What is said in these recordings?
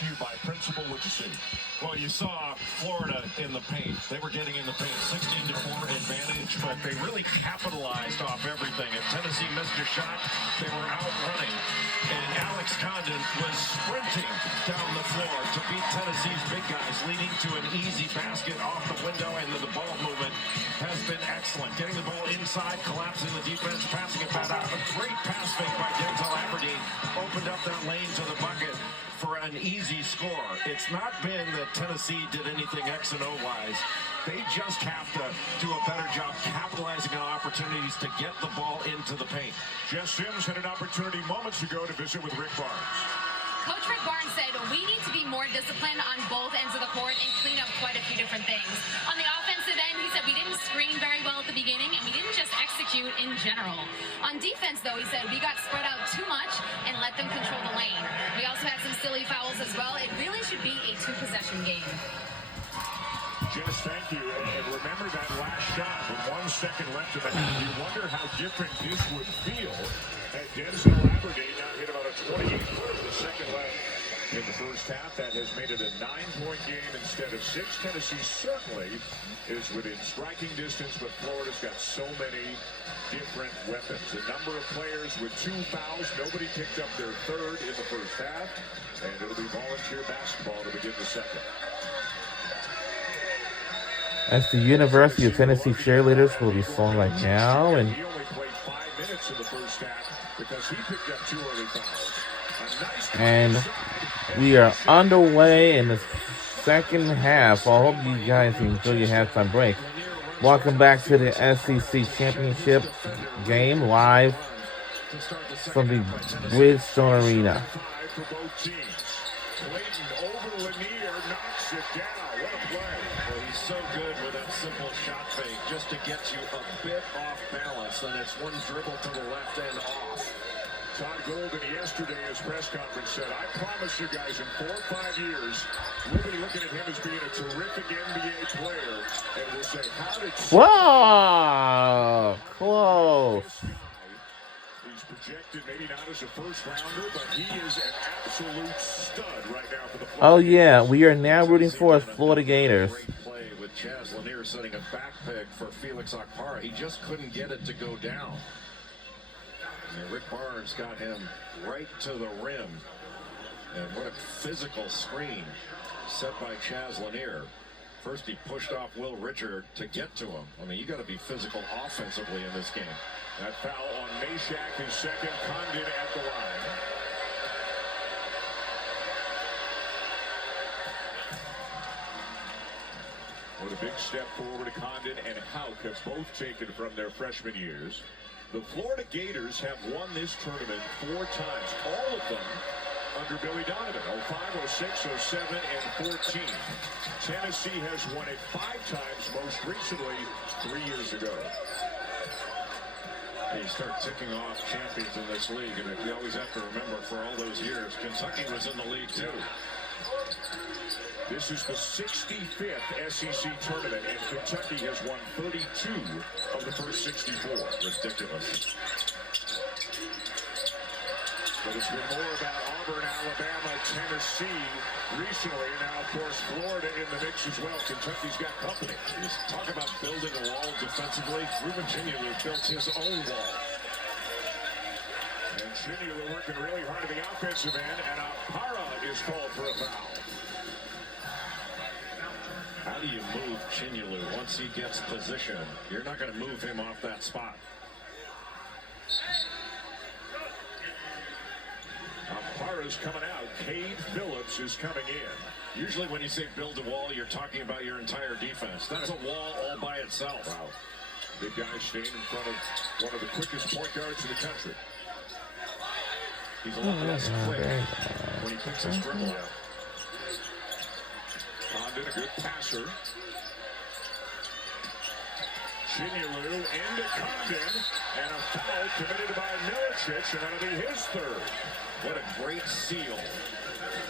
to you by Principal. What you see? Well, you saw Florida in the paint. They were getting in the paint, 16-4 advantage, but they really capitalized off everything. If Tennessee missed a shot, they were out running. And Alex Condon was sprinting down the floor to beat Tennessee's big guys, leading to an easy basket off the window, and the ball movement has been excellent. Getting the ball inside, collapsing the defense, passing it back out. A great pass fake by Denzel Aberdeen opened up that lane to the bucket for an easy score. It's not been that Tennessee did anything X and O wise. They just have to do a better job capitalizing on opportunities to get the ball into the paint. Jess Sims had an opportunity moments ago to visit with Rick Barnes. Coach Rick Barnes said, we need to be more disciplined on both ends of the court and clean up quite a few different things. On the offensive end, he said we didn't screen very well at the beginning and we didn't just execute in general. On defense, though, he said we got spread out too much and let them control the lane. We also had some silly fouls as well. It really should be a two-possession game. Jess, thank you. And remember that last shot with 1 second left in the half. You wonder how different this would feel had Denzel Aberdeen not hit about a 28-foot in the second left in the first half. That has made it a 9-point game instead of 6. Tennessee certainly is within striking distance, but Florida's got so many different weapons. A number of players with 2 fouls. Nobody picked up their third in the first half, and it'll be volunteer basketball to begin the second. As the University of Tennessee cheerleaders will be sung right now, and he only played 5 minutes in the first half because he picked up 2 early fouls. And we are underway in the second half. I hope you guys enjoy your halftime break. Welcome back to the SEC Championship game live from the Bridgestone Arena. So good with that simple shot fake just to get you a bit off balance. Then it's one dribble to the left and off. Todd Golden yesterday in his press conference said, I promise you guys in 4 or 5 years, we'll be looking at him as being a terrific NBA player. And we'll say, how did... Whoa! Close. He's projected maybe not as a first rounder, but he is an absolute stud right now for the Florida. Oh yeah, we are now rooting for us Florida Gators. Chaz Lanier setting a back pick for Felix Okpara. He just couldn't get it to go down. And Rick Barnes got him right to the rim. And what a physical screen set by Chaz Lanier. First he pushed off Will Richard to get to him. I mean, you got to be physical offensively in this game. That foul on Meshack, his second. Condon at the line. What a big step forward to Condon and Houck have both taken from their freshman years. The Florida Gators have won this tournament 4 times, all of them under Billy Donovan, 05, 06, 07, and 14. Tennessee has won it 5 times, most recently 3 years ago. You start ticking off champions in this league, and you always have to remember for all those years, Kentucky was in the league too. This is the 65th SEC tournament, and Kentucky has won 32 of the first 64. Ridiculous. But it's been more about Auburn, Alabama, Tennessee recently, and now, of course, Florida in the mix as well. Kentucky's got company. Just talk about building a wall defensively. Ruben Chinyelu built his own wall. And Chinyelu working really hard at the offensive end, and Okpara is called for a foul. How do you move Chinyelu once he gets position? You're not going to move him off that spot. Okpara's coming out. Cade Phillips is coming in. Usually when you say build a wall, you're talking about your entire defense. That's a wall all by itself. Wow. Big guy staying in front of one of the quickest point guards in the country. He's a lot less quick when he picks his dribble out. Condon, a good passer. Chinyelu into Condon, and a foul committed by Milicic, and that'll be his third. What a great seal.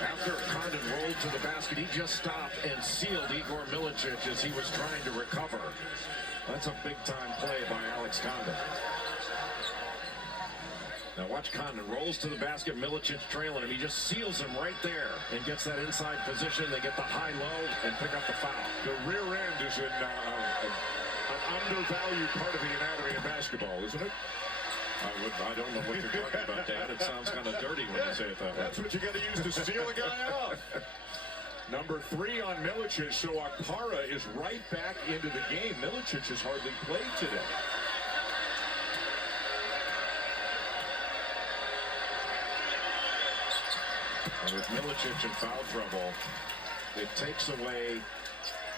After Condon rolled to the basket, he just stopped and sealed Igor Milicic as he was trying to recover. That's a big-time play by Alex Condon. Now watch Condon rolls to the basket. Milicic trailing him. He just seals him right there and gets that inside position. They get the high-low and pick up the foul. The rear end is an undervalued part of the anatomy of basketball, isn't it? I don't know what you're talking about, Dan. It sounds kind of dirty when you say it that way. That's what you got to use to seal a guy off. Number 3 on Milicic, so Akpara is right back into the game. Milicic has hardly played today. And with Milicic in foul trouble, it takes away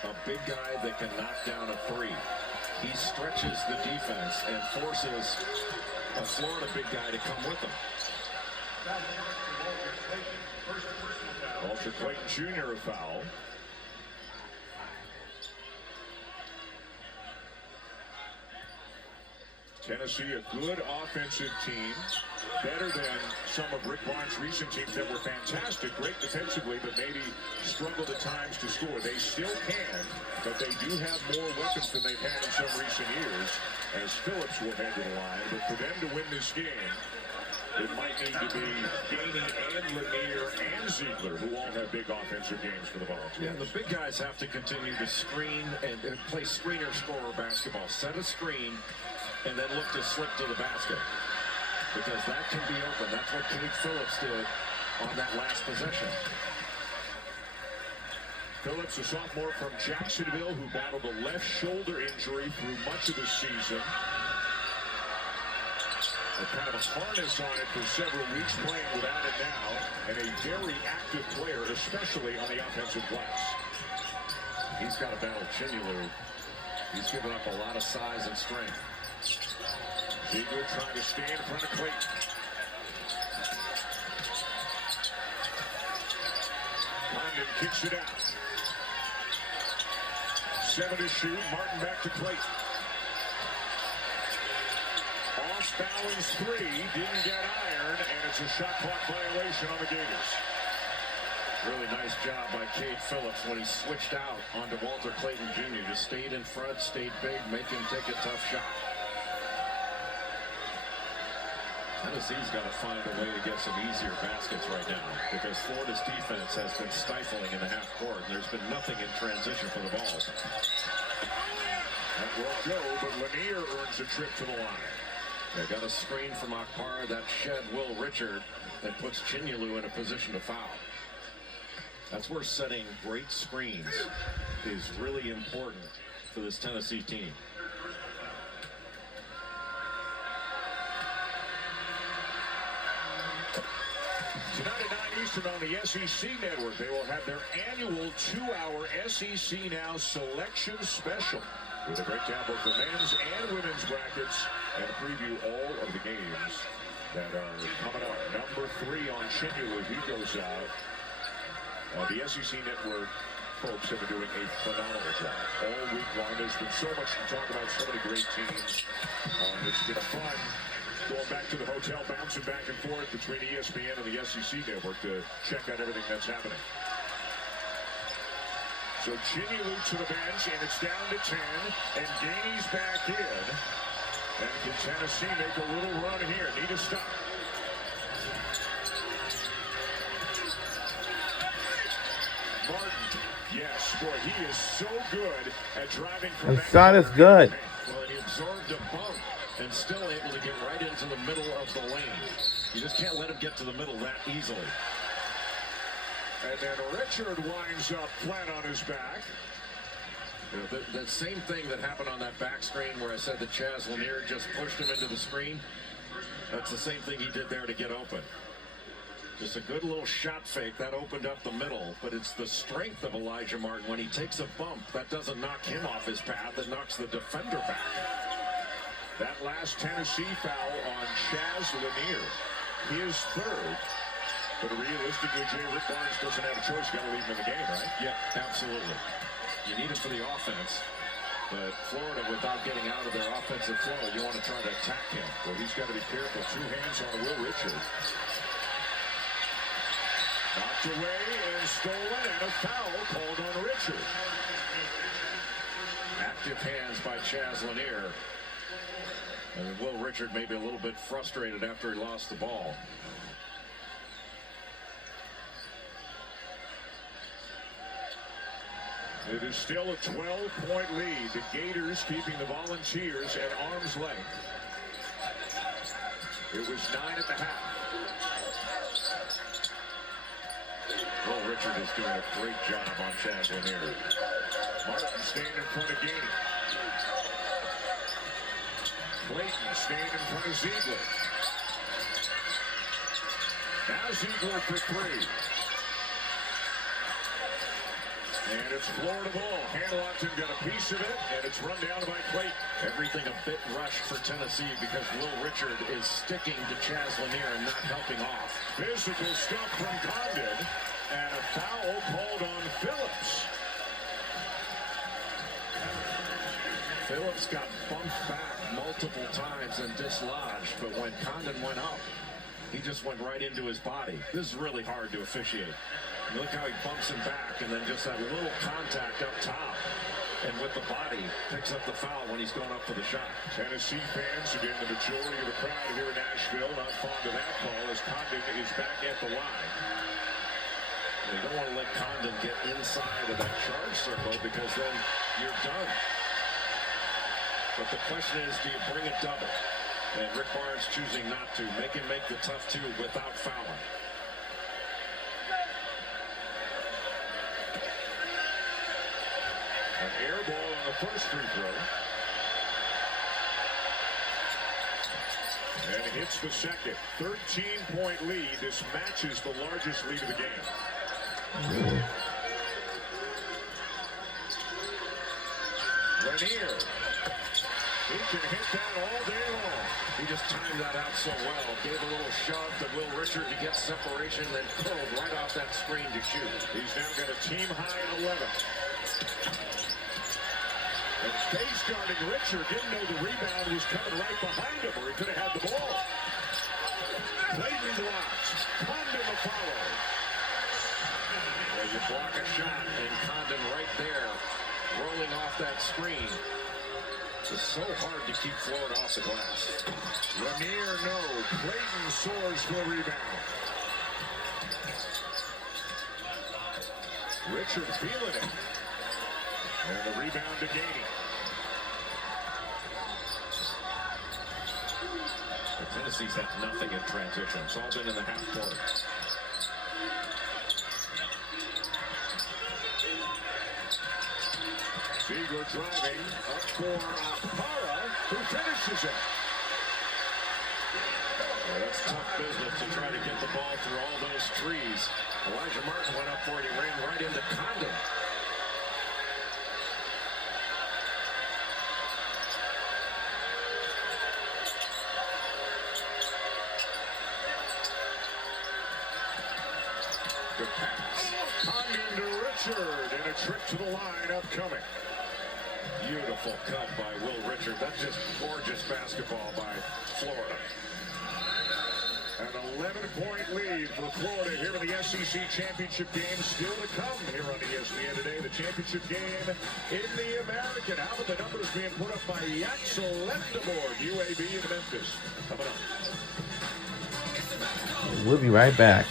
a big guy that can knock down a 3. He stretches the defense and forces a Florida big guy to come with him. Walter Clayton Jr. a foul. Tennessee, a good offensive team, better than some of Rick Barnes' recent teams that were fantastic, great defensively, but maybe struggled at times to score. They still can, but they do have more weapons than they've had in some recent years, as Phillips will head to the line. But for them to win this game, it might need to be Gainey and Lanier and Ziegler, who all have big offensive games for the Volunteers. Yeah, the big guys have to continue to screen and play screener-scorer basketball. Set a screen and then look to slip to the basket, because that can be open. That's what Cade Phillips did on that last possession. Phillips, a sophomore from Jacksonville, who battled a left shoulder injury through much of the season. A kind of a harness on it for several weeks, playing without it now, and a very active player, especially on the offensive glass. He's got to battle Chinyalu. He's given up a lot of size and strength. Ziegler trying to stand in front of Clayton. Condon kicks it out. 7 to shoot. Martin back to Clayton. Off balance 3. Didn't get iron, and it's a shot clock violation on the Gators. Really nice job by Cade Phillips when he switched out onto Walter Clayton Jr. Just stayed in front, stayed big, make him take a tough shot. Tennessee's got to find a way to get some easier baskets right now, because Florida's defense has been stifling in the half court, and there's been nothing in transition for the Vols. That won't go, but Lanier earns a trip to the line. They got a screen from Akpara that shed Will Richard that puts Chinyalu in a position to foul. That's where setting great screens is really important for this Tennessee team. Tonight at 9 Eastern on the SEC Network, they will have their annual 2-hour SEC Now Selection Special, with a breakdown both the men's and women's brackets and preview all of the games that are coming up. Number 3 on Chinyalu, he goes out. The SEC Network folks have been doing a phenomenal job all week long. There's been so much to talk about, so many great teams. It's been fun going back to the hotel, bouncing back and forth between ESPN and the SEC Network to check out everything that's happening. So Chinyalu to the bench, and it's down to 10, and Gainey's back in. And can Tennessee make a little run here? Need a stop. Martin, yes, boy, he is so good at driving from The shot is good. Well, he absorbed a bump and still able to get right into the middle of the lane. You just can't let him get to the middle that easily. And then Richard winds up flat on his back. You know, that same thing that happened on that back screen where I said that Chaz Lanier just pushed him into the screen, that's the same thing he did there to get open. Just a good little shot fake that opened up the middle, but it's the strength of Elijah Martin. When he takes a bump, that doesn't knock him off his path, it knocks the defender back. That last Tennessee foul on Chaz Lanier, his third. But realistically, Jay, Rick Barnes doesn't have a choice. You got to leave him in the game, right? Yeah, absolutely. You need it for the offense. But Florida, without getting out of their offensive flow, you want to try to attack him. Well, he's got to be careful. 2 hands on Will Richard. Knocked away and stolen, and a foul called on Richard. Active hands by Chaz Lanier. And Will Richard maybe a little bit frustrated after he lost the ball. It is still a 12-point lead. The Gators keeping the Volunteers at arm's length. It was 9.5. Will Richard is doing a great job on Chaz Lanier. Martin staying in front of Gainey. Clayton staying in front of Ziegler. Now Ziegler for three. And it's Florida ball. Hamilton got a piece of it, and it's run down by Clayton. Everything a bit rushed for Tennessee because Will Richard is sticking to Chaz Lanier and not helping off. Physical stuff from Condon, and a foul called on Phillips. Phillips got bumped back multiple times and dislodged, but when Condon went up, he just went right into his body. This is really hard to officiate. Look how he bumps him back, and then just that little contact up top. And with the body, picks up the foul when he's going up for the shot. Tennessee fans, again, the majority of the crowd here in Nashville, not fond of that call as Condon is back at the line. You don't want to let Condon get inside of that charge circle because then you're done. But the question is, do you bring it double? And Rick Barnes choosing not to. Make him make the tough two without fouling. An air ball on the first free throw. And hits the second. 13-point lead. This matches the largest lead of the game. Lanier. He can hit that all day long. He just timed that out so well. Gave a little shove to Will Richard to get separation, then curled right off that screen to shoot. He's now got a team-high 11. And face guarding Richard didn't know the rebound was coming right behind him, or he could have had the ball. Clayton blocks. Condon to follow. Well, you block a shot, and Condon right there, rolling off that screen. It's so hard to keep Florida off the glass. Lanier, no. Clayton soars for the rebound. Richard feeling it. And the rebound to Gainey. Tennessee's had nothing in transition. It's all been in the half court. Ziegler driving up for Akpara, who finishes it. Well, that's tough business to try to get the ball through all those trees. Elijah Martin went up for it. He ran right into Condon. Good pass. Condon to Richard, and a trip to the line upcoming. Beautiful cut by Will Richard. That's just gorgeous basketball by Florida. An 11-point lead for Florida here in the SEC Championship game. Still to come here on ESPN today. The championship game in the American. How about the numbers being put up by Yaxel Lendeborg, UAB in Memphis. Coming up. We'll be right back.